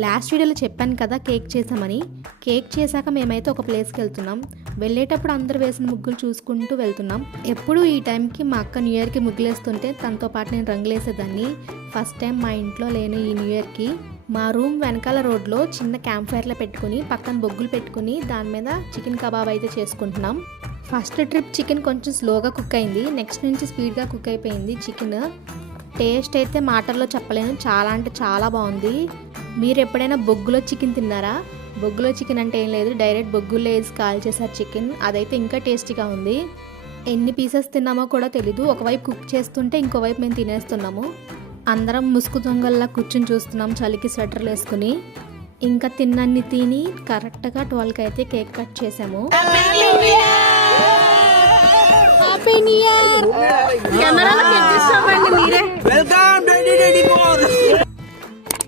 Last వీడియోలో చెప్పాను కదా కేక్ చేసామని. కేక్ చేశాక మేమైతే ఒక ప్లేస్కి వెళ్తున్నాం. వెళ్ళేటప్పుడు అందరూ వేసిన ముగ్గులు చూసుకుంటూ వెళ్తున్నాం. ఎప్పుడు ఈ టైంకి మా అక్క న్యూ ఇయర్కి ముగ్గులు వేస్తుంటే తనతో పాటు నేను రంగులు వేసేదాన్ని. ఫస్ట్ టైం మా ఇంట్లో లేని ఈ న్యూ ఇయర్కి మా రూమ్ వెనకాల రోడ్లో చిన్న క్యాంప్ ఫైర్లో పెట్టుకుని పక్కన బొగ్గులు పెట్టుకుని దాని మీద చికెన్ కబాబ్ అయితే చేసుకుంటున్నాం. ఫస్ట్ ట్రిప్ చికెన్ కొంచెం స్లోగా కుక్ అయింది. నెక్స్ట్ నుంచి స్పీడ్గా కుక్ అయిపోయింది చికెన్. టేస్ట్ అయితే మాటల్లో చెప్పలేను, చాలా అంటే చాలా బాగుంది. మీరు ఎప్పుడైనా బొగ్గులో చికెన్ తిన్నారా? బొగ్గులో చికెన్ అంటే ఏం లేదు, డైరెక్ట్ బొగ్గులో వేసి కాల్ చేశారు చికెన్. అదైతే ఇంకా టేస్టీగా ఉంది. ఎన్ని పీసెస్ తిన్నామో కూడా తెలీదు. ఒకవైపు కుక్ చేస్తుంటే ఇంకోవైపు మేము తినేస్తున్నాము. అందరం ముసుగు దొంగల్లా కూర్చుని చూస్తున్నాం చలికి స్వెటర్లు వేసుకుని. ఇంకా తిన్నన్ని తిని కరెక్ట్గా 12కి అయితే కేక్ కట్ చేసాము. కెమెరాలో మీరే. వెల్కమ్ 2024